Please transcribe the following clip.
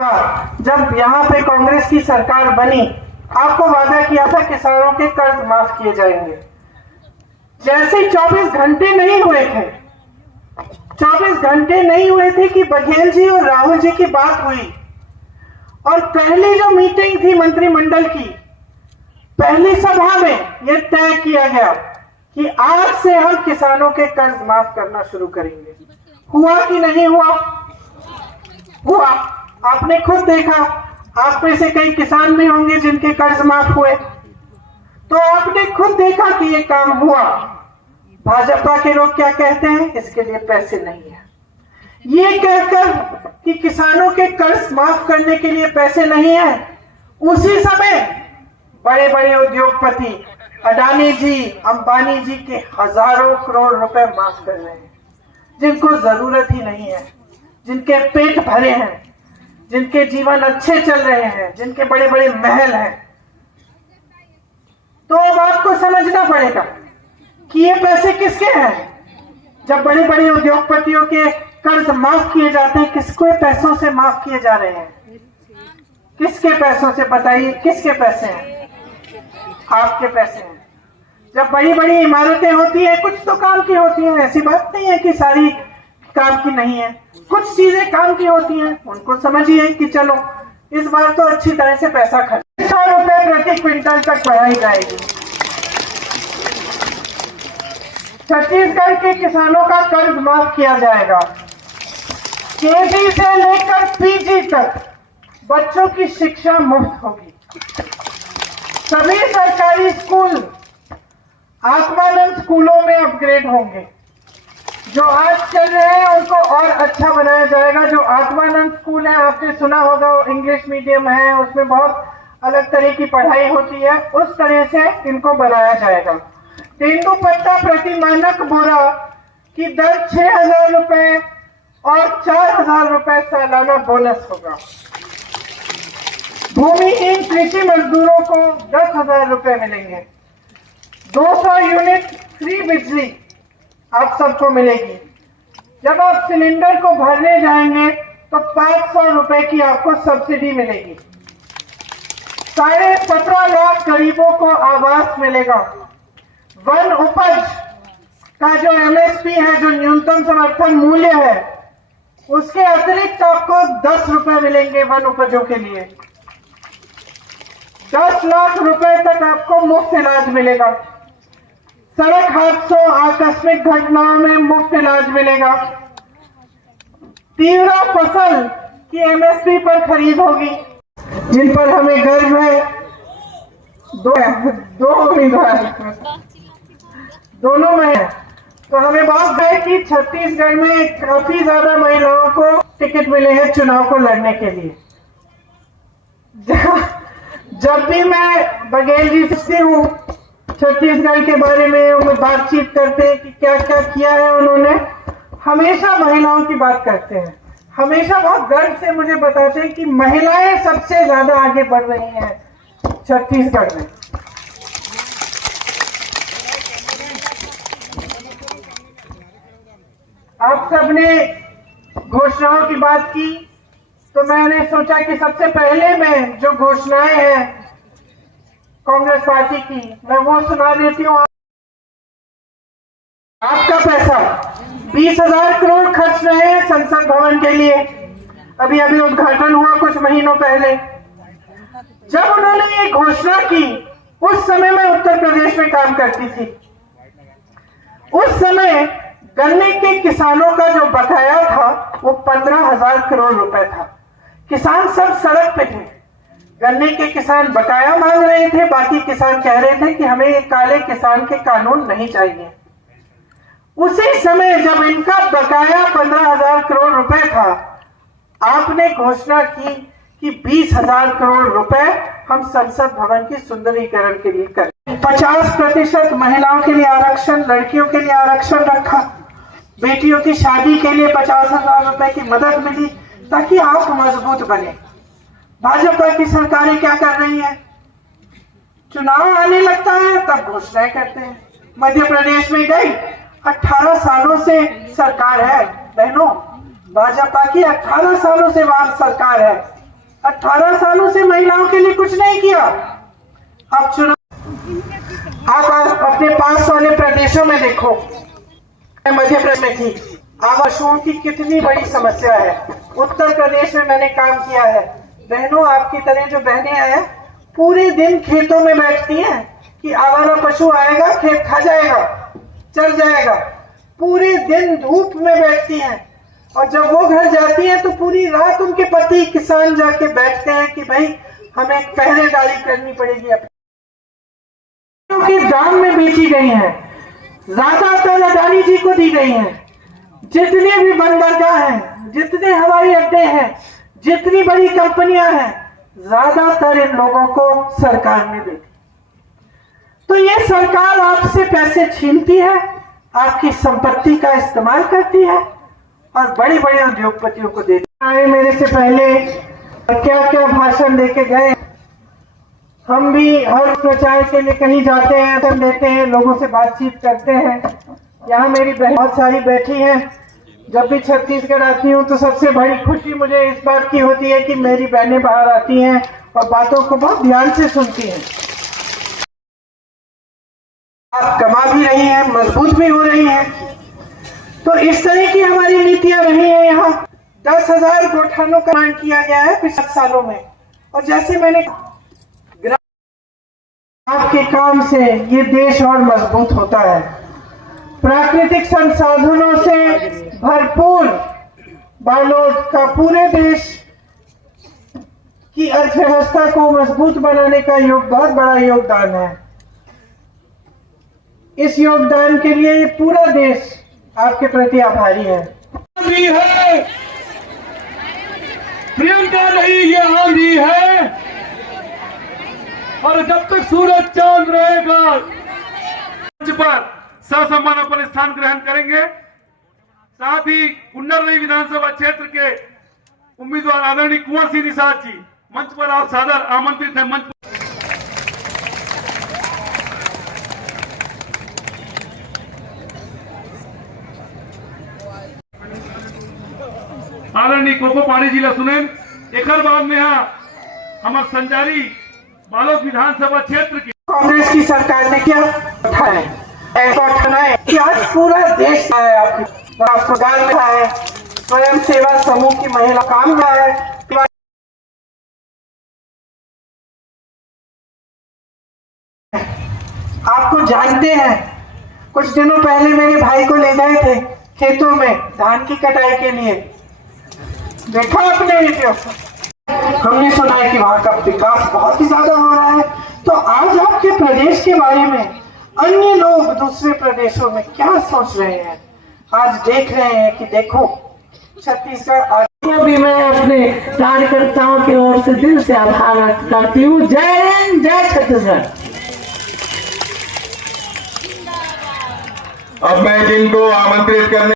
जब यहाँ पे कांग्रेस की सरकार बनी, आपको वादा किया था किसानों के कर्ज माफ किए जाएंगे। जैसे 24 घंटे नहीं हुए थे, 24 घंटे नहीं हुए थे कि बघेल जी और राहुल जी की बात हुई और पहली जो मीटिंग थी मंत्रिमंडल की, पहली सभा में यह तय किया गया कि आज से हम किसानों के कर्ज माफ करना शुरू करेंगे। हुआ कि नहीं हुआ? हुआ। आपने खुद देखा, आप में से कई किसान भी होंगे जिनके कर्ज माफ हुए, तो आपने खुद देखा कि ये काम हुआ। भाजपा के लोग क्या कहते हैं? इसके लिए पैसे नहीं है। ये कहकर कि किसानों के कर्ज माफ करने के लिए पैसे नहीं है, उसी समय बड़े बड़े उद्योगपति अडानी जी, अंबानी जी के हजारों करोड़ रुपए माफ कर रहे हैं, जिनको जरूरत ही नहीं है, जिनके पेट भरे हैं, जिनके जीवन अच्छे चल रहे हैं, जिनके बड़े बड़े महल हैं। तो अब आपको समझना पड़ेगा कि ये पैसे किसके हैं। जब बड़े बड़े उद्योगपतियों के कर्ज माफ किए जाते हैं, किसके पैसों से माफ किए जा रहे हैं? किसके पैसों से? बताइए, किसके पैसे हैं? आपके पैसे हैं। जब बड़ी बड़ी इमारतें होती है, कुछ तो काम की होती है, ऐसी बात नहीं है कि सारी काम की नहीं है, कुछ चीजें काम की होती हैं, उनको समझिए कि चलो इस बार तो अच्छी तरह से पैसा खर्च। 100 रुपए प्रति क्विंटल तक बढ़ाई जाएगी। छत्तीसगढ़ के किसानों का कर्ज माफ किया जाएगा। केजी से लेकर पीजी तक बच्चों की शिक्षा मुफ्त होगी। सभी सरकारी स्कूल आत्मानंद स्कूलों में अपग्रेड होंगे। जो आज चल रहे हैं उनको और अच्छा बनाया जाएगा। जो आत्मानंद स्कूल है, आपने सुना होगा, इंग्लिश मीडियम है, उसमें बहुत अलग तरह की पढ़ाई होती है, उस तरह से इनको बनाया जाएगा। तेंदुपत्ता प्रति मानक बोरा की दर 6,000 रुपए और 4,000 रुपए सालाना बोनस होगा। भूमिहीन कृषि मजदूरों को 10,000 रुपए मिलेंगे। 200 यूनिट फ्री बिजली आप सबको मिलेगी। जब आप सिलेंडर को भरने जाएंगे तो 500 रुपए की आपको सब्सिडी मिलेगी। 17.5 लाख गरीबों को आवास मिलेगा। वन उपज का जो एमएसपी है, जो न्यूनतम समर्थन मूल्य है, उसके अतिरिक्त आपको 10 रुपए मिलेंगे वन उपजों के लिए। 10 लाख रुपए तक आपको मुफ्त इलाज मिलेगा। सड़क हादसों, आकस्मिक घटनाओं में मुफ्त इलाज मिलेगा। तीव्र फसल की एमएसपी पर खरीद होगी, जिन पर हमें गर्व है। दो उम्मीदवार दोनों में है, तो हमें बहुत गर्व है कि छत्तीसगढ़ में काफी ज्यादा महिलाओं को टिकट मिले हैं चुनाव को लड़ने के लिए। जब भी मैं बघेल जी से हूँ, छत्तीसगढ़ के बारे में वो बातचीत करते हैं कि क्या क्या किया है उन्होंने, हमेशा महिलाओं की बात करते हैं। हमेशा बहुत गर्व से मुझे बताते हैं कि महिलाएं सबसे ज्यादा आगे बढ़ रही हैं छत्तीसगढ़ में। आप सबने घोषणाओं की बात की, तो मैंने सोचा कि सबसे पहले मैं जो घोषणाएं हैं कांग्रेस पार्टी की, मैं वो सुना देती हूँ। आपका पैसा 20,000 करोड़ खर्च रहे हैं संसद भवन के लिए। अभी अभी उद्घाटन हुआ कुछ महीनों पहले। जब उन्होंने ये घोषणा की, उस समय मैं उत्तर प्रदेश में काम करती थी। उस समय गन्ने के किसानों का जो बकाया था वो 15,000 करोड़ रुपए था। किसान सब सड़क पे थे। गन्ने के किसान बकाया मांग रहे थे, बाकी किसान कह रहे थे कि हमें ये काले किसान के कानून नहीं चाहिए। उसी समय जब इनका बकाया 15,000 करोड़ रुपए था, आपने घोषणा की कि 20,000 करोड़ रुपए हम संसद भवन की सुंदरीकरण के लिए करें। 50% महिलाओं के लिए आरक्षण, लड़कियों के लिए आरक्षण रखा। बेटियों की शादी के लिए 50,000 रुपए की मदद मिली, ताकि आप मजबूत बने। भाजपा की सरकारें क्या कर रही है? चुनाव आने लगता है तब घोषणाएं करते हैं। मध्य प्रदेश में गई, 18 सालों से सरकार है बहनों, भाजपा की 18 सालों से वहां सरकार है। 18 सालों से महिलाओं के लिए कुछ नहीं किया। अब चुनाव आप अपने पास वाले प्रदेशों में देखो, मध्य प्रदेश में थी, पशुओं की कितनी बड़ी समस्या है। उत्तर प्रदेश में मैंने काम किया है। बहनों, आपकी तरह जो बहनें हैं पूरे दिन खेतों में बैठती हैं कि आवारा पशु आएगा, खेत खा जाएगा, चल जाएगा। पूरे दिन धूप में बैठती हैं और जब वो घर जाती हैं तो पूरी रात उनके पति किसान जाके बैठते हैं कि भाई हमें पहरेदारी करनी पड़ेगी। क्योंकि दाम में बेची गई हैं, ज्यादातर अडानी जी को दी गई हैं। जितने भी बंदरगाह हैं, जितने हवाई अड्डे हैं, जितनी बड़ी कंपनियां हैं, ज्यादातर इन लोगों को सरकार ने दी। तो ये सरकार आपसे पैसे छीनती है, आपकी संपत्ति का इस्तेमाल करती है और बड़े बड़े उद्योगपतियों को देती है। मेरे से पहले क्या क्या भाषण देके गए। हम भी हर प्रचार के लिए कहीं जाते हैं, तो देते हैं, लोगों से बातचीत करते हैं। यहाँ मेरी बहन बहुत सारी बैठी हैं। जब भी छत्तीसगढ़ आती हूँ तो सबसे बड़ी खुशी मुझे इस बात की होती है कि मेरी बहनें बाहर आती हैं और बातों को बहुत ध्यान से सुनती हैं। आप कमा भी रही हैं, मजबूत भी हो रही हैं। तो इस तरह की हमारी नीतियां रही हैं। यहाँ 10,000 गोठानों का निर्माण किया गया है पिछले सालों में। और जैसे मैंने आपके काम से ये देश और मजबूत होता है। प्राकृतिक संसाधनों से भरपूर बालोद का पूरे देश की अर्थव्यवस्था को मजबूत बनाने का बहुत बड़ा योगदान है। इस योगदान के लिए ये पूरा देश आपके प्रति आभारी है। प्रियंका नहीं, ये आंधी है। और जब तक सूरज चांद रहेगा, मंच पर ससम्मान अपन स्थान ग्रहण करेंगे। साथ ही कुन्नरई विधानसभा क्षेत्र के उम्मीदवार आदरणीय कुंवर सिंह निषाद जी मंच पर आप सादर आमंत्रित हैं। मंच आदरणीय कोको पानी जिला सुनेन। एक बाद में हमारे संचारी बालोद विधानसभा क्षेत्र की कांग्रेस की सरकार ने क्या उठाना है कि आज पूरा देश है आपकी अस्पताल में है, स्वयं सेवा समूह की महिला काम में है। आपको जानते हैं, कुछ दिनों पहले मेरे भाई को ले गए थे खेतों में धान की कटाई के लिए। देखा आपने वीडियो? हमने सुना है कि वहां का विकास बहुत ही ज्यादा हो रहा है। तो आज आपके प्रदेश के बारे में अन्य लोग दूसरे प्रदेशों में क्या सोच रहे हैं, आज देख रहे हैं कि देखो छत्तीसगढ़। भी मैं अपने कार्यकर्ताओं की ओर से दिल से आभार व्यक्त करती हूँ। जय हिंद, जय छत्तीसगढ़। अब मैं जिनको आमंत्रित करने